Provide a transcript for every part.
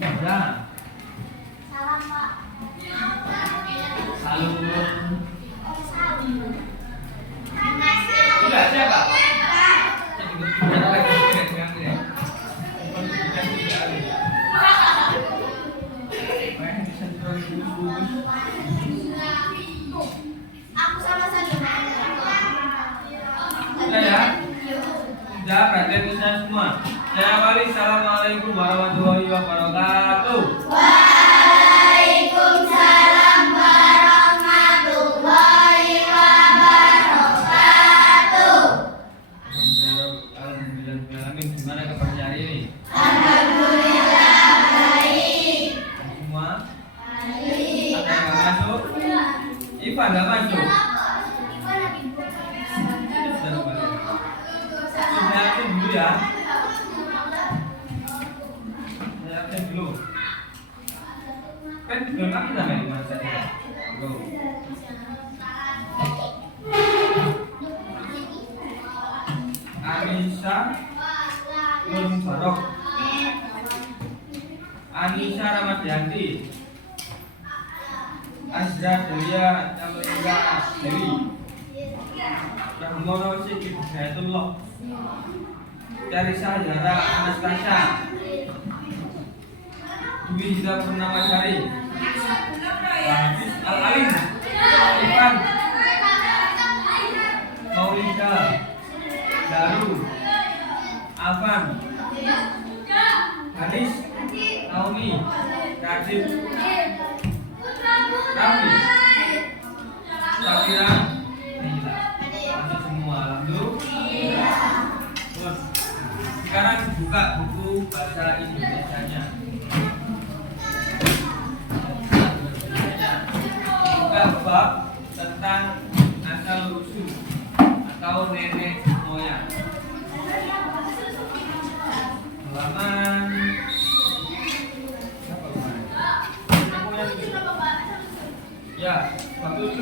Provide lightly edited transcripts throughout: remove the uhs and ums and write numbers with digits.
Ya. Salam Pak. Salam. Salam. Sudah siapa? Aku sama saja. Sudah ya? Sudah, perhatian saya semua. Saya awali. Assalamualaikum warahmatullahi wabarakatuh. Waalaikumsalam warahmatullahi wabarakatuh. Alhamdulillah. Gimana kabar hari ini? Alhamdulillah baik. Semua? Baik. Ada yang nggak masuk? Iva nggak masuk? Sudah absen dulu ya. Saya absen dulu. Kan belum lagi sampai di mana saya. Go. Anissa Nur Barok, Anissa Ramadhanti, Azra Delia Amelia Dewi, Rahmono Sigit Hidayatullah, Carissa Zahra Anastasia, Dwi Hida Purnamasari, Hafiz Al-Alim, Ivan, Maulida, Daru, Afan, Haris, Naomi, Kadib, Rami, Safira, Nila. Masuk semua, alhamdulillah. Terus, sekarang buka buku bahasa Indonesianya. Buka bab tentang asal usul atau nenek moyang. Halaman ya, bab 7.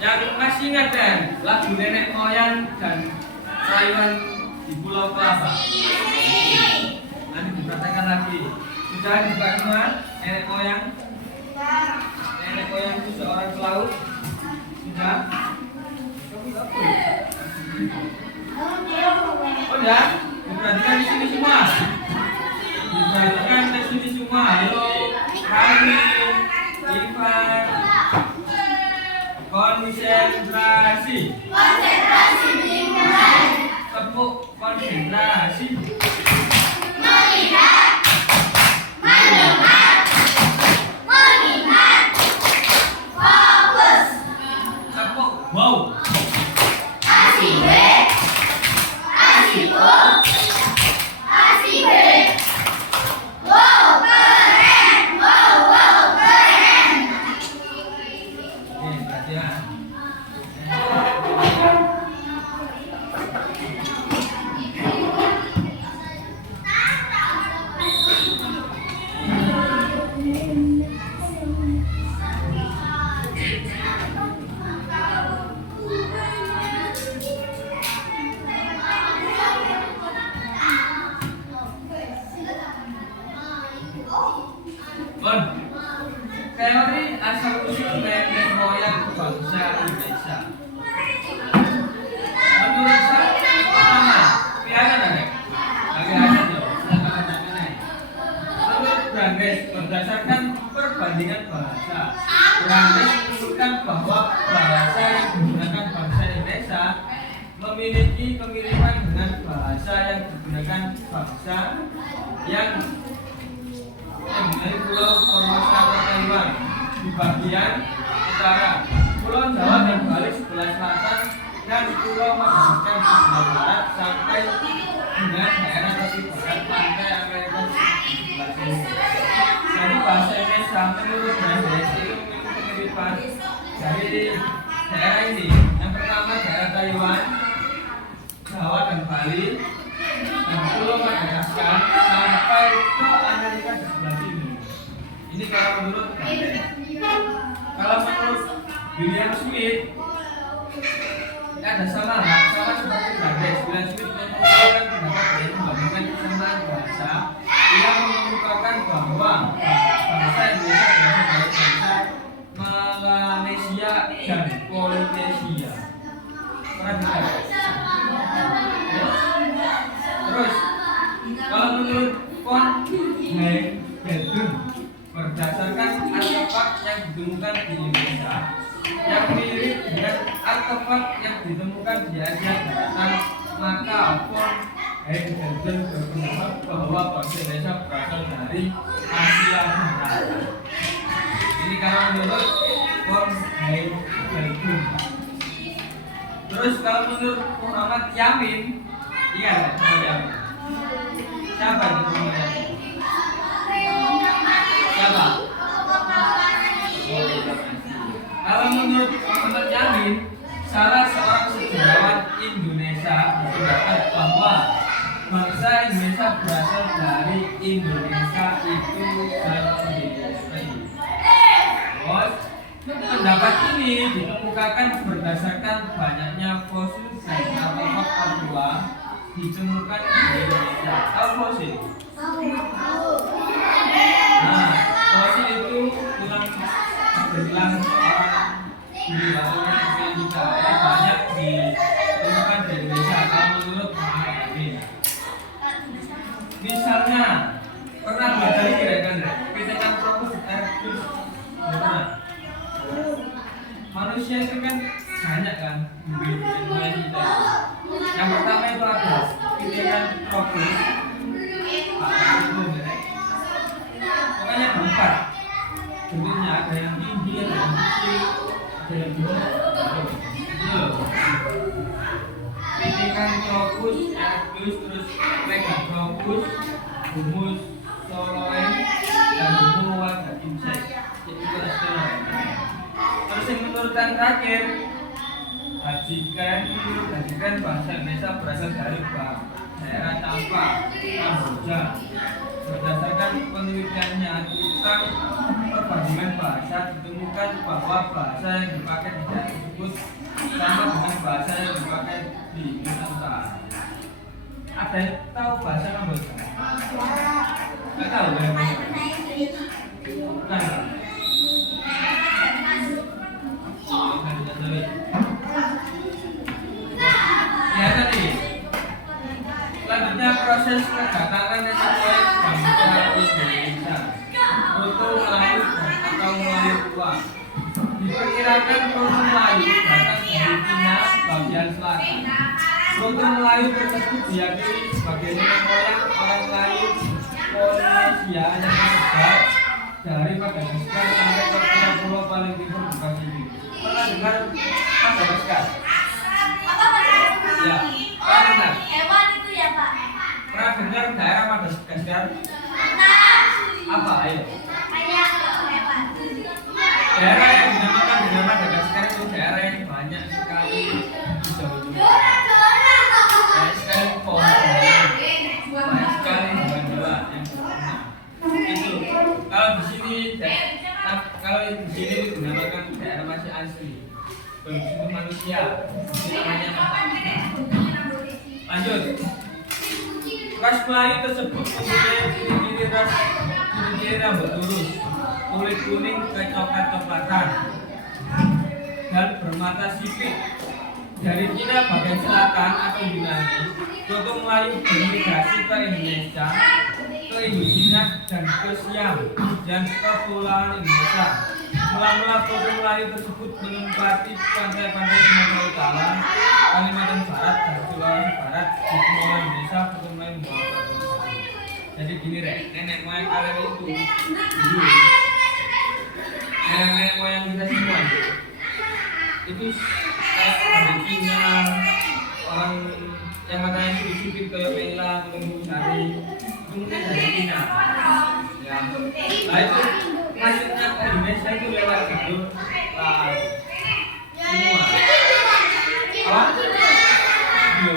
Yang masih ingat kan lagu nenek moyang dan rayuan di Pulau Kelapa? Nanti dipraktekkan lagi. Sudah dibuka semua nenek moyang? Nenek moyang itu seorang pelaut. Sudah? Oh ya, diperhatikan di sini semua. Diperhatikan di sini semua. Halo, Rani, Ivan. Konsentrasi. Konsentrasi dimulai. Tepuk konsentrasi. Melihat, mendengar, mengingat, fokus. Tepuk wow. Asik, asik, asik. Wow, keren, wow, keren. Nih, perhatian. Bon, teori asal usul nenek moyang bangsa Indonesia. Menurut saya, pertama, piana nenek. Bagi aja yo, menurut Brandes berdasarkan perbandingan bahasa, Brandes menunjukkan bahwa bahasa yang digunakan bangsa Indonesia memiliki kemiripan dengan bahasa yang digunakan bangsa yang dari Pulau Formosa atau Taiwan di bagian utara, Pulau Jawa dan Bali sebelah selatan, dan Pulau Madagaskar di sebelah barat sampai dengan daerah tepi barat pantai Amerika di sebelah timur. Dari bahasa Indonesia menurut Brandes itu memiliki kemiripan dari daerah ini. Yang pertama daerah Taiwan, Jawa dan Bali, dan Pulau Madagaskar sampai ke Amerika di sebelah timur. Ini kalau menurut Brandes. Kalau menurut William Smith, ada sama seperti Brandes. William Smith lafaz yang ditemukan di Asia Daratan, maka von Heidelberg berpendapat bahwa bahasa Indonesia berasal dari Asia Tenggara. Ini kalau menurut von Heidelberg. Terus kalau menurut Muhammad Yamin, ingat Muhammad Yamin? Siapa itu Muhammad Yamin? Siapa? Kalau menurut Muhammad Yamin, salah seorang sejarawan Indonesia berpendapat bahwa bangsa Indonesia berasal dari Indonesia itu sendiri. Pendapat ini dikemukakan berdasarkan banyaknya fosil dan artefak tertua ditemukan di Indonesia. Tahu fosil? Nah, fosil itu tulang berulang orang di bawahnya kita banyak ditemukan di Indonesia kalau menurut Muhammad Yamin. Misalnya pernah belajar kira-kira Pithecanthropus erectus pernah? Manusia itu kan banyak kan di dunia kita. Yang pertama itu ada Pithecanthropus pokoknya empat bentuknya, ada yang tinggi, ada yang kecil, ada yang besar. Pithecanthropus erectus, terus Meganthropus, Homo soloen, dan Homo wagadensis. Itu terus yang menurut yang terakhir, Hajikan bahasa Indonesia berasal dari daerah Campa, Kamboja. Berdasarkan penelitiannya tentang perbandingan bahasa, ditemukan bahwa bahasa yang dipakai di daerah tersebut sama dengan bahasa yang dipakai di Nusantara. Ada yang tahu bahasa Kamboja? Nggak tahu ya? Bukan. Ya tadi. Selanjutnya proses kedatangan yang dimulai bangsa Indonesia. Proto Melayu atau Melayu tua. Diperkirakan Proto Melayu datang dari Cina bagian selatan. Proto Melayu tersebut diyakini sebagai nenek moyang orang Melayu Polinesia yang tersebar dari Madagaskar sampai ke pulau paling timur bukan sini. Pernah dengar Madagaskar? Ya, pernah dengar. Hewan itu ya Pak. Pernah dengar daerah Madagaskar? Apa? Ayo. Hewan. Daerah yang dinamakan dengan Madagaskar itu daerah yang banyak sekali hijau-hijau. Banyak sekali pohon, banyak sekali hewan-hewan yang berwarna. Itu kalau di sini dinamakan daerah masih asli. Bentuk manusia namanya Madagaskar. Lanjut. Ras Melayu tersebut mempunyai ciri-ciri rambut lurus, kulit kuning kecoklat-coklatan, dan bermata sipit. Dari Cina bagian selatan atau Yunani, Proto Melayu bermigrasi ke Indonesia, ke Indochina dan ke Siam dan ke Kepulauan Indonesia. Mula-mula Proto Melayu tersebut menempati pantai-pantai Sumatera Utara, Kalimantan Barat, dan Sulawesi Barat di Kepulauan Indonesia. Proto Melayu membawa. Jadi gini rek, nenek moyang kalian itu dulu, nenek moyang kita semua itu dari Cina, orang yang matanya itu disipit kayak Bella, Kelembung Sari, itu mungkin dari Cina. Ya, nah itu masuknya ke Indonesia itu lewat jalur laut semua. Apa? Yo,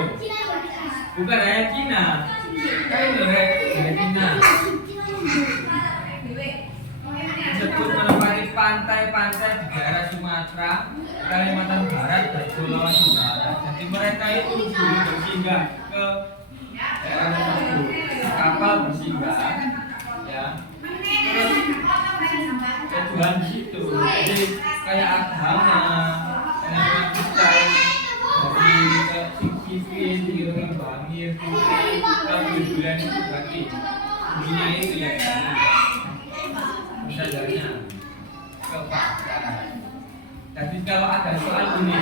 bukan hanya Cina, tapi dari Cina. Disebut menempati pantai-pantai di daerah Sumatera, Kalimantan Barat, dan Sulawesi Barat. Jadi mereka itu dulu bersinggah ke daerah tersebut, kapal bersinggah, ya. Terus tujuan di situ, jadi kayak agama, kayak kita dari Singkipin, Tireng, Bangir, Putri, dan bulan itu lagi. Dunia itu ya kan. Misalnya ke Pak. Jadi kalau ada soal ini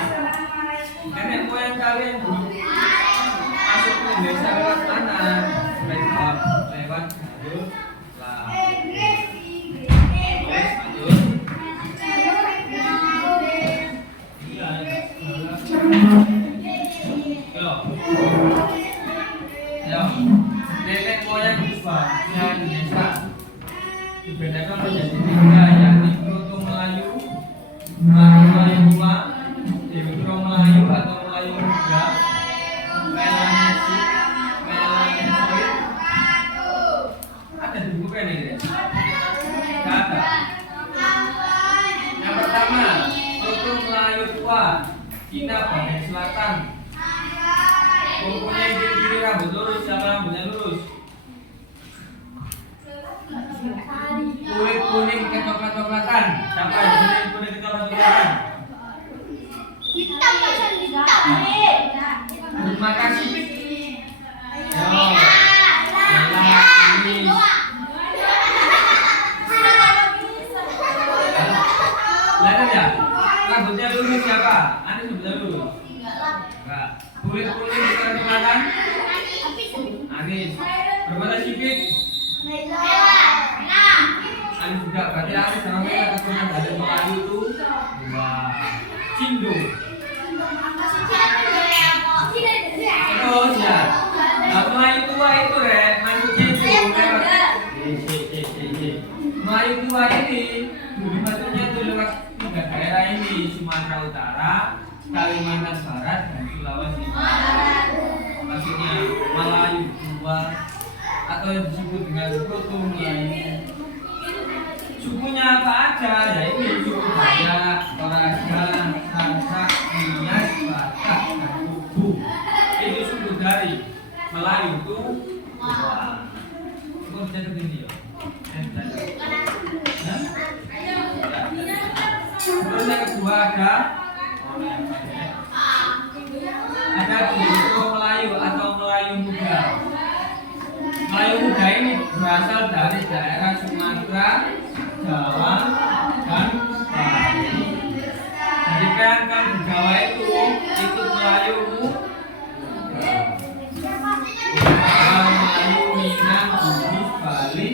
kalian masuk ke Indonesia lewat mana? Lewat jalur laut. Ayo, nenek moyang bangsa Indonesia dibedakan menjadi tiga, yakni Proto Melayu, Melayu tua, Proto Melayu atau Melayu muda, Melanesia, Melanesia. Ada di buku ini deh. Kata. Yang pertama, Proto Melayu tua, Cina bagian selatan. Pokoknya kiri-kiri rambut lurus, siapa rambutnya lurus? Kulit kuning kecoklat-coklatan. Siapa yang kulit kecoklat-coklatan? Hitam pasal hitam. Terima kasih. Yo. Lihat ya. Rambutnya lurus siapa? Anda rambutnya lurus. Enggak. Kulit kuning kecoklat-coklatan. Anis. Berbeda sipit. Anis juga berarti Anis sama mereka keturunan dari Melayu itu dua. Cindo. Terus ya. Nah, Melayu tua itu maksudnya itu Melayu tua ini dulu maksudnya itu lewat tiga daerah ini, Sumatera Utara, Kalimantan Barat, dan Sulawesi. Maksudnya Melayu tua atau disebut dengan Proto Melayu. Sukunya apa aja? Ya ini suku Dayak, Toraja, Sasak, Nias, Batak, dan Kubu. Itu suku dari Melayu itu dua. Itu bisa begini ya. Terus yang kedua ada Proto Melayu atau Melayu muda. Melayu muda ini berasal dari daerah Sumatera, Jawa, dan Bali. Jadi kan di Jawa itu ikut Melayu muda. Melayu Minang, Bugis, Bali,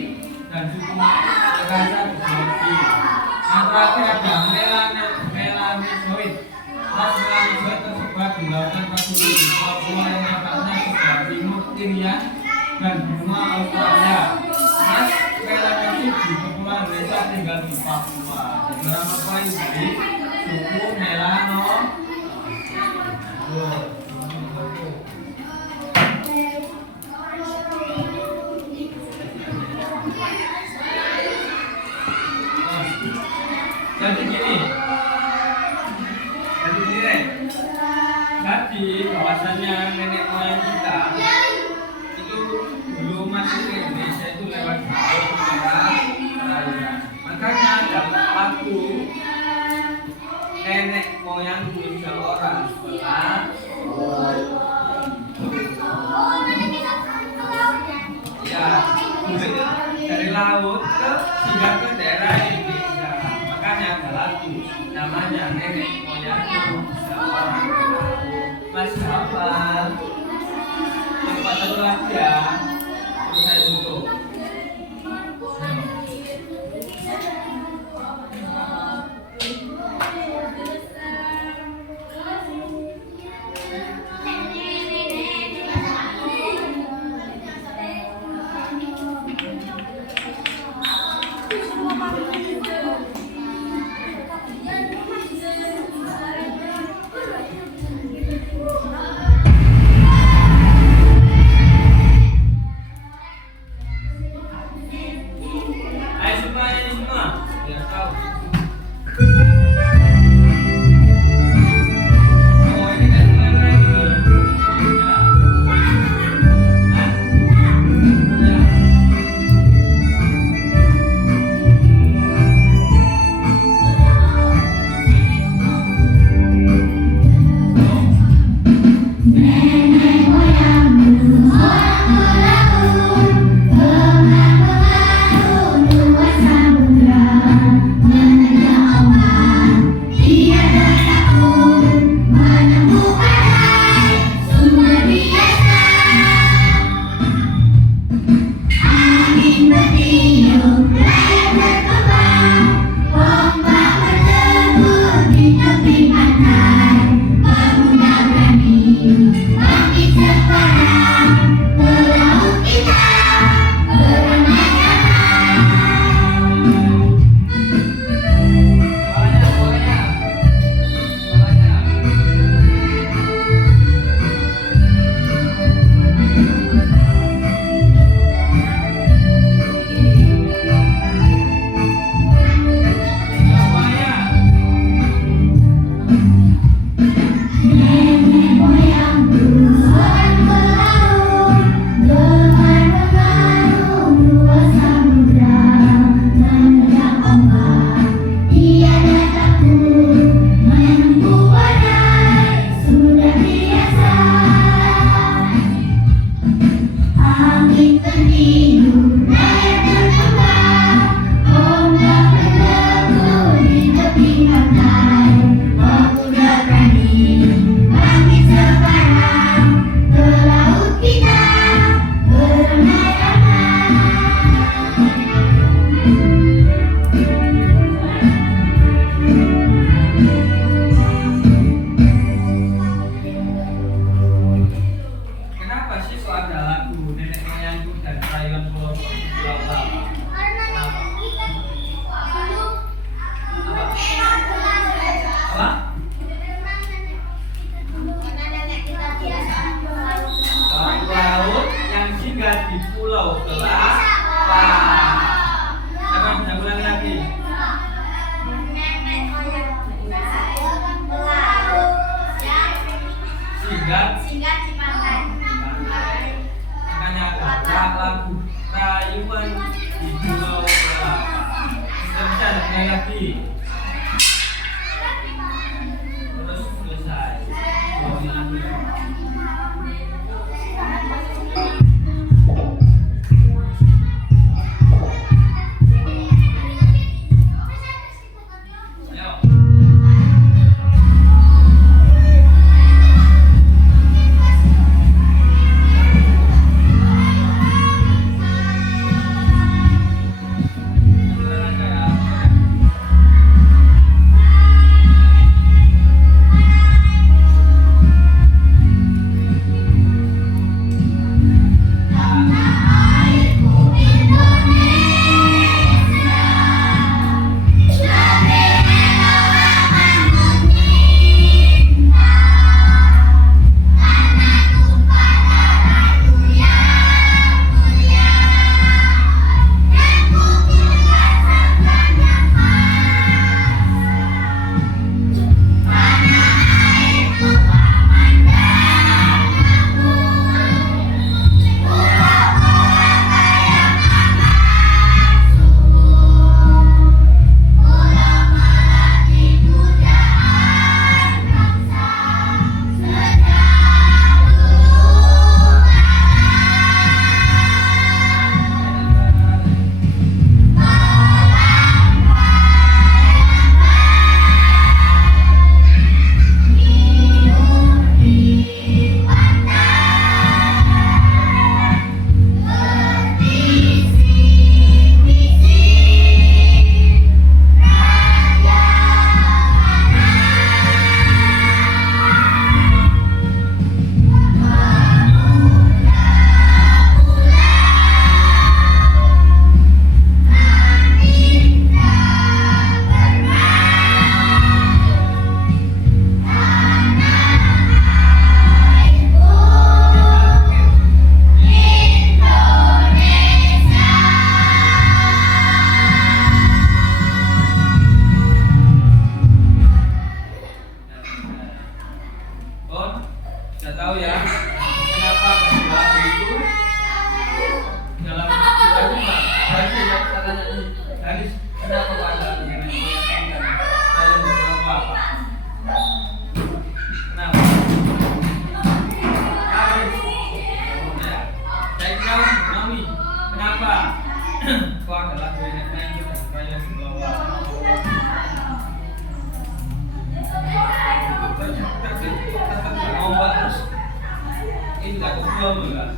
dan suku Jakarta Bugis. Yang terakhir ada Melanesoid. Ras Melanesoid tersebar di lautan Pasifik, Papua yang letaknya sebelah timur Irian dan benua Australia. Mas Melanesoid di Kepulauan Indonesia tinggal di Papua. Jadi orang Papua itu dari suku Melano. Jadi gini, jadi bahwasannya nenek moyang kita itu dulu masuk ke Indonesia itu lewat jalur udara. Makanya dalam waktu nenek moyang Indonesia orang sebelah ya dari laut ke hingga ke daerah Indonesia. Makanya ada lagu namanya nenek moyang Indonesia orang. Masih hafal? Coba satu lagi ya. Terus saya tutup. Makanya ada lagu rayuan di Pulau Kelapa. Kita bisa dengar lagi. Terus selesai. Oh, ini lagi. Sudah tahu ya kenapa lagu itu dalam lagu bagi yang katanya ini hadis kenapa pada yang menyatakan saya beberapa apa? Kenapa? Ya, saya tahu Mami kenapa kau adalah yang saya membawa ini nggak kebelum enggak?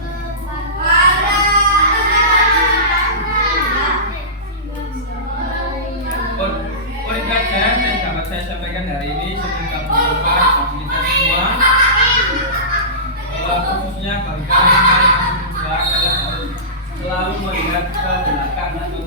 Pelajaran yang dapat saya sampaikan hari ini semoga bermanfaat bagi kita semua. Khususnya bagi kalian yang masih muda, kalian harus selalu melihat ke belakang.